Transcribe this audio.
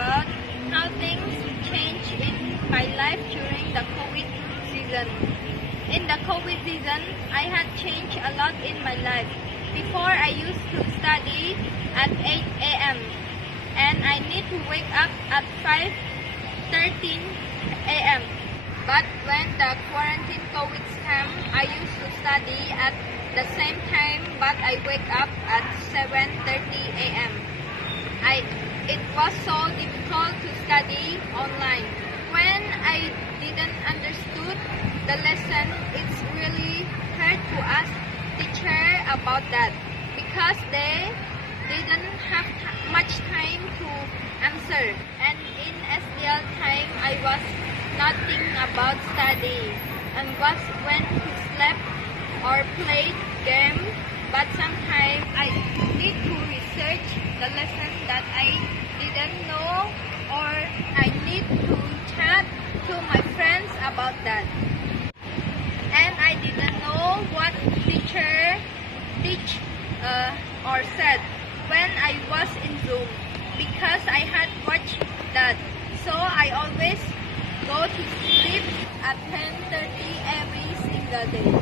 about how things changed in my life during the COVID season. In the COVID season, I had changed a lot in my life. Before, I used to study at 8 a.m. and I need to wake up at 5:13 a.m. But when the quarantine COVID came, I used to study at the same time, but I wake up at 7:30 a.m. It was so difficult to study online. When I didn't understood the lesson, it's really hard to ask teacher about that because they didn't have much time to answer. And in SDL time, I was nothing about study and was went to sleep or played game. But sometimes I need to research the lesson that I didn't know, or I need to chat to my friends about that. And I didn't know what teacher teach or said when I was in Zoom because I had watched that. So I always go to sleep at 10:30 every single day.